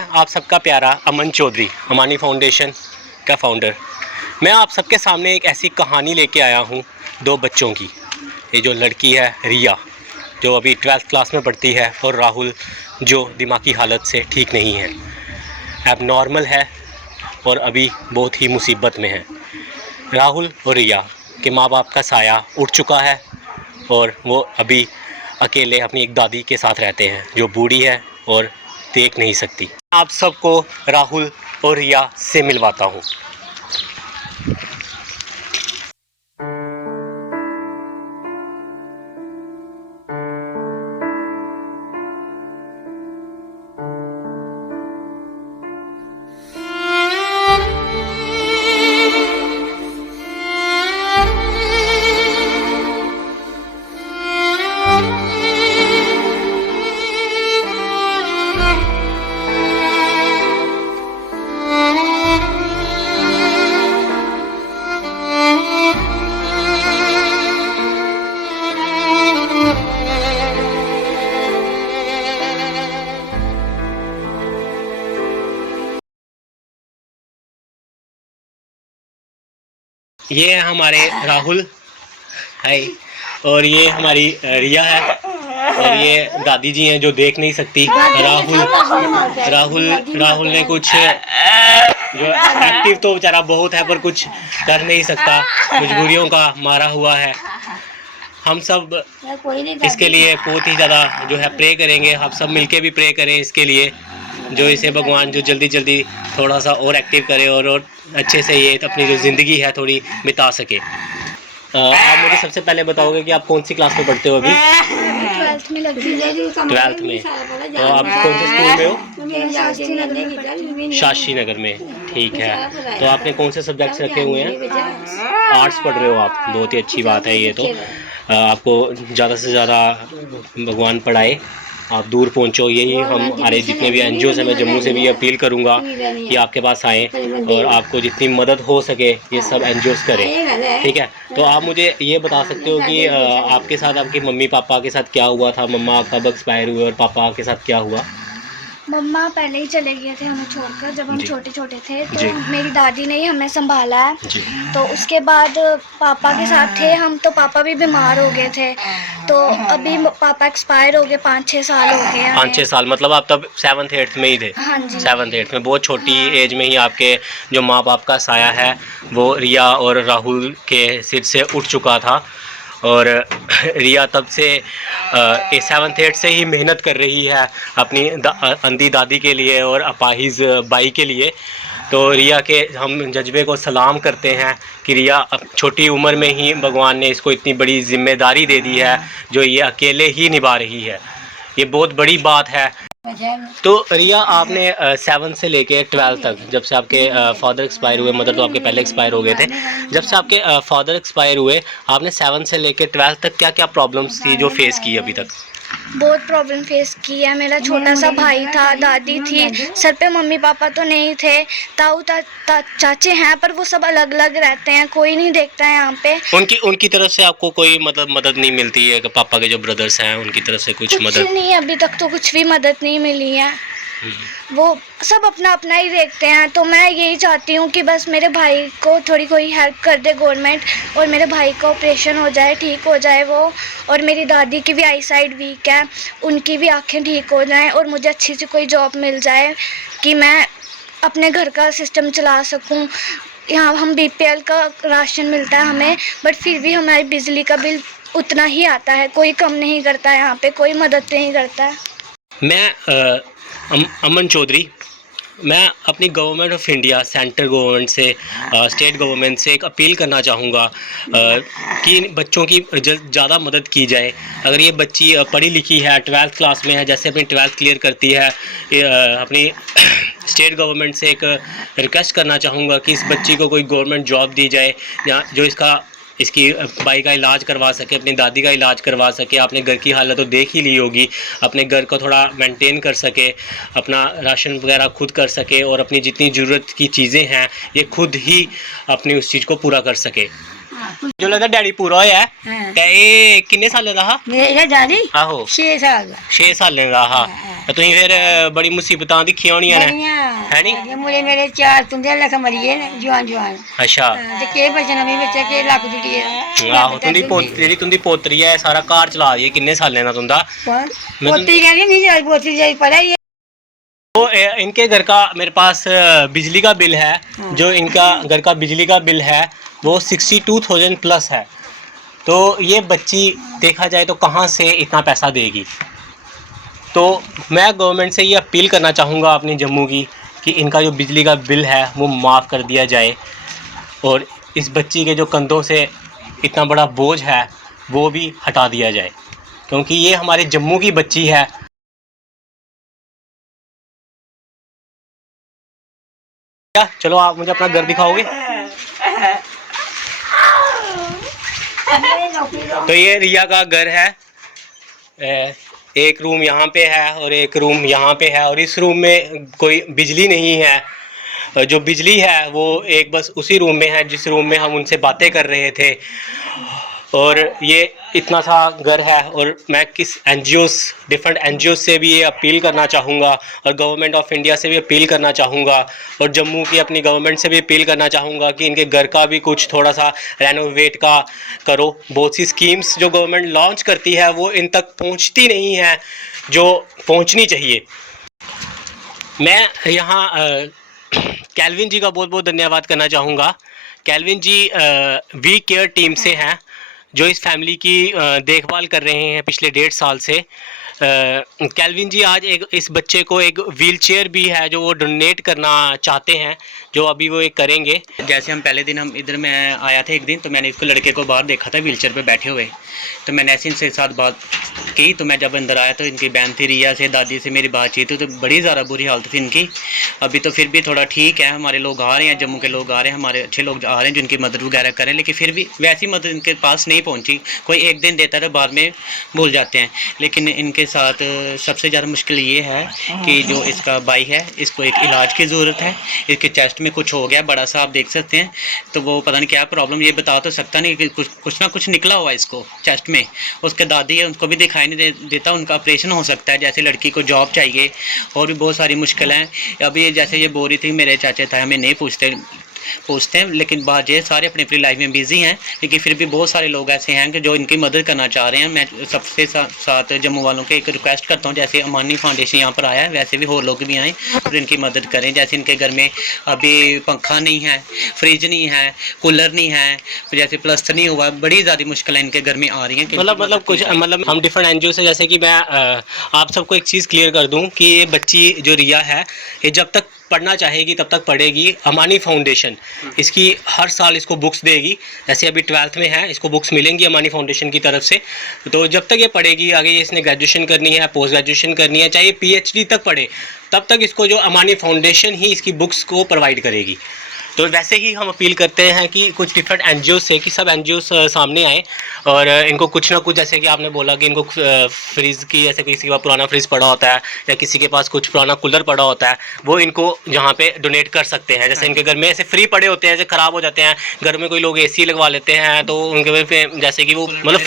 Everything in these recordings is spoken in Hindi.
आप सबका प्यारा अमन चौधरी, अमानी फाउंडेशन का फाउंडर। मैं आप सबके सामने एक ऐसी कहानी लेके आया हूँ दो बच्चों की। ये जो लड़की है रिया, जो अभी 12th क्लास में पढ़ती है, और राहुल जो दिमागी हालत से ठीक नहीं है, अब नॉर्मल है और अभी बहुत ही मुसीबत में है। राहुल और रिया के माँ बाप का साया उठ चुका है और वो अभी अकेले अपनी एक दादी के साथ रहते हैं जो बूढ़ी है और देख नहीं सकती। आप सबको राहुल और रिया से मिलवाता हूँ। ये है हमारे राहुल, हाय, और ये हमारी रिया है, और ये दादी जी हैं जो देख नहीं सकती। राहुल ने कुछ जो एक्टिव तो बेचारा बहुत है पर कुछ कर नहीं सकता, मजबूरियों का मारा हुआ है। हम सब इसके लिए बहुत ही ज़्यादा जो है प्रे करेंगे, आप सब मिलके भी प्रे करें इसके लिए, जो इसे भगवान जो जल्दी थोड़ा सा और एक्टिव करे और अच्छे से ये अपनी जो ज़िंदगी है थोड़ी बिता सके। आप मुझे सबसे पहले बताओगे कि आप कौन सी क्लास में पढ़ते हो अभी? 12th में लगी। 12th में। तो आप कौन से स्कूल में हो? शास्त्री नगर में, ठीक है। तो आपने कौन से सब्जेक्ट्स रखे हुए हैं? आर्ट्स पढ़ रहे हो आप, बहुत ही अच्छी बात है ये तो। आपको ज़्यादा से ज़्यादा भगवान पढ़ाए, आप दूर पहुंचो, यही हमारे जितने भी एनजीओ हैं, मैं जम्मू से भी अपील करूंगा कि आपके पास आएँ और आपको जितनी मदद हो सके ये सब एनजीओस करें, ठीक है। तो आप मुझे ये बता सकते हो कि आपके साथ आपके मम्मी पापा के साथ क्या हुआ था? मम्मा कब एक्सपायर हुए और पापा के साथ क्या हुआ? मम्मा पहले ही चले गए थे हमें छोड़कर जब हम छोटे थे, तो मेरी दादी ने ही हमें संभाला है। तो उसके बाद पापा के साथ थे हम, तो पापा भी बीमार हो गए थे, तो अभी पापा एक्सपायर हो गए, 5-6 साल हो गए। 5-6 साल मतलब आप तब 7th 8th में ही थे? हाँ जी, 7th 8th में। बहुत छोटी एज में ही आपके जो माँ बाप का साया है वो रिया और राहुल के सिर से उठ चुका था, और रिया तब से 7th 8th से ही मेहनत कर रही है अपनी अंधी दादी के लिए और अपाहिज बाई के लिए। तो रिया के हम जज्बे को सलाम करते हैं कि रिया छोटी उम्र में ही भगवान ने इसको इतनी बड़ी जिम्मेदारी दे दी है जो ये अकेले ही निभा रही है, ये बहुत बड़ी बात है। तो रिया आपने 7 से लेके 12 तक, जब से आपके फादर एक्सपायर हुए, मदर तो आपके पहले एक्सपायर हो गए थे, जब से आपके फादर एक्सपायर हुए आपने 7 से लेके 12 तक क्या क्या प्रॉब्लम्स थी जो फेस की अभी तक? बहुत प्रॉब्लम फेस की है। मेरा छोटा सा भाई था, दादी थी, सर पे मम्मी पापा तो नहीं थे, ताऊ चाचे हैं पर वो सब अलग अलग रहते हैं, कोई नहीं देखता है यहाँ पे। उनकी तरफ से आपको कोई मदद नहीं मिलती है? पापा के जो ब्रदर्स हैं उनकी तरफ से कुछ मदद नहीं? अभी तक तो कुछ भी मदद नहीं मिली है, वो सब अपना अपना ही देखते हैं। तो मैं यही चाहती हूँ कि बस मेरे भाई को थोड़ी कोई हेल्प कर दे गवर्नमेंट, और मेरे भाई का ऑपरेशन हो जाए, ठीक हो जाए वो, और मेरी दादी की भी आई साइड वीक है, उनकी भी आंखें ठीक हो जाएं, और मुझे अच्छी सी कोई जॉब मिल जाए कि मैं अपने घर का सिस्टम चला सकूँ। यहाँ हम BPL का राशन मिलता है हमें, बट फिर भी हमारी बिजली का बिल उतना ही आता है, कोई कम नहीं करता है, यहाँ पे कोई मदद नहीं करता है। मैं अमन चौधरी, मैं अपनी government of India, central government से, स्टेट गवर्नमेंट से एक अपील करना चाहूँगा कि इन बच्चों की ज़्यादा मदद की जाए। अगर ये बच्ची पढ़ी लिखी है, 12th क्लास में है, जैसे अपनी 12th क्लियर करती है, अपनी स्टेट गवर्नमेंट से एक रिक्वेस्ट करना चाहूँगा कि इस बच्ची को कोई गवर्नमेंट जॉब दी जाए या जो इसकी भाई का इलाज करवा सके, अपनी दादी का इलाज करवा सके, अपने घर की हालत तो देख ही ली होगी, अपने घर को थोड़ा मेंटेन कर सके, अपना राशन वगैरह खुद कर सके, और अपनी जितनी ज़रूरत की चीज़ें हैं ये खुद ही अपनी उस चीज़ को पूरा कर सके। जो लगदा डैडी पूरा होया है हाँ। ते एह् किन्ने सालें दा हा? मेरा डैडी आहो 6 साल दा 6 सालें दा हा। ते तुसीं फिर बड़ी मुसीबतां दिक्खियां होनियां ने, है नी? बड़ियां मुड़े मेरे 4 तुंदे लख मरी गे न जवान अच्छा ते केह् बचना भी बच्चा केह् लक्क टुटी गेदा आहो तुंदी जेह्ड़ी तुंदी पोतरी है सारा घर चला दी है, किन्ने सालें दा तुंदा? पोती कहनी नहीं जाई पोती जाई पढ़ा ही तो इनके घर का मेरे पास बिजली का बिल है, जो इनका घर का बिजली का बिल है वो 62,000 प्लस है। तो ये बच्ची देखा जाए तो कहाँ से इतना पैसा देगी? तो मैं गवर्नमेंट से ये अपील करना चाहूँगा अपनी जम्मू की कि इनका जो बिजली का बिल है वो माफ़ कर दिया जाए और इस बच्ची के जो कंधों से इतना बड़ा बोझ है वो भी हटा दिया जाए, क्योंकि ये हमारे जम्मू की बच्ची है। क्या चलो आप मुझे अपना घर दिखाओगे? तो ये रिया का घर है, एक रूम यहाँ पे है और एक रूम यहाँ पे है, और इस रूम में कोई बिजली नहीं है। जो बिजली है वो एक बस उसी रूम में है जिस रूम में हम उनसे बातें कर रहे थे। और ये इतना सा घर है, और मैं किस डिफरेंट एनजीओ से भी ये अपील करना चाहूँगा और गवर्नमेंट ऑफ इंडिया से भी अपील करना चाहूँगा और जम्मू की अपनी गवर्नमेंट से भी अपील करना चाहूँगा कि इनके घर का भी कुछ थोड़ा सा रेनोवेट का करो। बहुत सी स्कीम्स जो गवर्नमेंट लॉन्च करती है वो इन तक पहुँचती नहीं है जो पहुँचनी चाहिए। मैं यहाँ कैल्विन जी का बहुत बहुत धन्यवाद करना चाहूँगा। Calvin ji We Care team से हैं जो इस फैमिली की देखभाल कर रहे हैं पिछले 1.5 साल से। कैल्विन जी आज इस बच्चे को एक व्हीलचेयर भी है जो वो डोनेट करना चाहते हैं, जो अभी वो एक करेंगे। जैसे हम पहले दिन हम इधर में आया था एक दिन, तो मैंने इसको लड़के को बाहर देखा था व्हीलचेयर पे बैठे हुए, तो मैंने ऐसे इनसे साथ बात की। तो मैं जब अंदर आया तो इनकी बहन थी रिया से, दादी से मेरी बातचीत हुई, तो बड़ी ज़्यादा बुरी हालत थी इनकी। अभी तो फिर भी थोड़ा ठीक है, हमारे लोग आ रहे हैं, जम्मू के लोग आ रहे हैं, हमारे अच्छे लोग आ रहे हैं जिनकी मदद वगैरह करें, लेकिन फिर भी वैसी मदद इनके पास नहीं पहुँची। कोई एक दिन देता है तो बाद में भूल जाते हैं। लेकिन इनके साथ सबसे ज़्यादा मुश्किल ये है कि जो इसका भाई है, इसको एक इलाज की ज़रूरत है। इसके चेस्ट में कुछ हो गया बड़ा सा, आप देख सकते हैं। तो वो पता नहीं क्या प्रॉब्लम, ये बता तो सकता नहीं कि कुछ ना कुछ निकला हुआ इसको चेस्ट में। उसके दादी है, उनको भी दिखाई नहीं देता, उनका ऑपरेशन हो सकता है। जैसे लड़की को जॉब चाहिए और भी बहुत सारी मुश्किलें हैं। अभी जैसे ये बोल रही थी, मेरे चाचा था हमें नहीं पूछते हैं, लेकिन बात ये सारे अपनी अपनी लाइफ में बिजी हैं। लेकिन फिर भी बहुत सारे लोग ऐसे हैं कि जो इनकी मदद करना चाह रहे हैं। मैं सबसे साथ जम्मू वालों के एक रिक्वेस्ट करता हूं, जैसे अमानी फाउंडेशन यहाँ पर आया है, वैसे भी और लोग भी आएँ और इनकी मदद करें। जैसे इनके घर में अभी पंखा नहीं है, फ्रिज नहीं है, कूलर नहीं है, जैसे प्लस्तर नहीं हुआ, बड़ी ज़्यादा मुश्किलें इनके घर में आ रही हैं। मतलब कुछ मतलब हम डिफरेंट एनजीओ से, जैसे कि मैं आप सबको एक चीज़ क्लियर कर दूं कि ये बच्ची जो रिया है, ये जब तक पढ़ना चाहेगी तब तक पढ़ेगी। अमानी फाउंडेशन इसकी हर साल इसको बुक्स देगी। जैसे अभी 12th में है, इसको बुक्स मिलेंगी अमानी फाउंडेशन की तरफ से। तो जब तक ये पढ़ेगी, आगे इसने ग्रेजुएशन करनी है, पोस्ट ग्रेजुएशन करनी है, चाहे PhD तक पढ़े, तब तक इसको जो अमानी फाउंडेशन ही इसकी बुक्स को प्रोवाइड करेगी। तो वैसे ही हम अपील करते हैं कि कुछ डिफरेंट एनजीओ से कि सब एनजीओ सामने आए और इनको कुछ ना कुछ, जैसे कि आपने बोला कि इनको फ्रिज की, जैसे किसी के पास पुराना फ्रिज पड़ा होता है या किसी के पास कुछ पुराना कूलर पड़ा होता है, वो इनको यहाँ पे डोनेट कर सकते हैं। जैसे इनके घर में ऐसे फ्री पड़े होते हैं, जैसे ख़राब हो जाते हैं, घर में कोई लोग AC लगवा लेते हैं तो उनके पे जैसे कि वो मतलब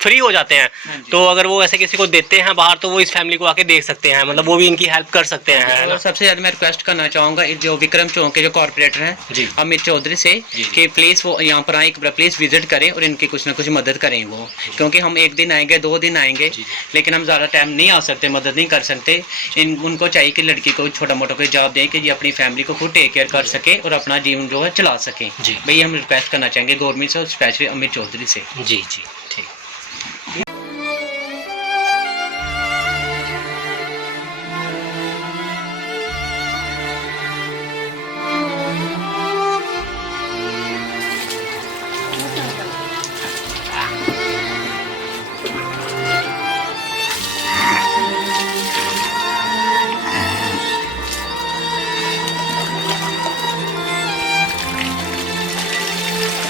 फ्री हो जाते हैं। तो अगर वो ऐसे किसी को देते हैं बाहर, तो वो इस फैमिली को आके देख सकते हैं, मतलब वो भी इनकी हेल्प कर सकते हैं। और सबसे ज़्यादा मैं रिक्वेस्ट करना चाहूँगा जो विक्रम चौक के जो कॉर्पोरेटर हैं जी, अमित चौधरी से, कि प्लीज़ वो यहाँ पर आए, प्लीज़ विजिट करें और इनकी कुछ ना कुछ मदद करें वो। क्योंकि हम एक दिन आएंगे, 2 दिन आएंगे, लेकिन हम ज़्यादा टाइम नहीं आ सकते, मदद नहीं कर सकते। उनको चाहिए कि लड़की को छोटा मोटा कोई जॉब दें कि ये अपनी फैमिली को खुद टेक केयर कर सके और अपना जीवन जो है चला सकें। भाई हम रिक्वेस्ट करना चाहेंगे गवर्नमेंट से और स्पेशली अमित चौधरी से। जी जी ठीक।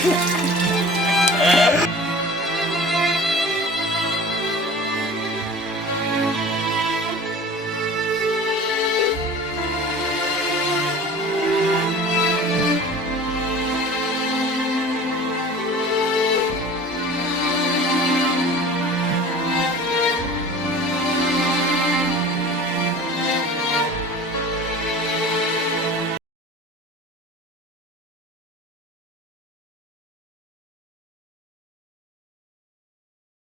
है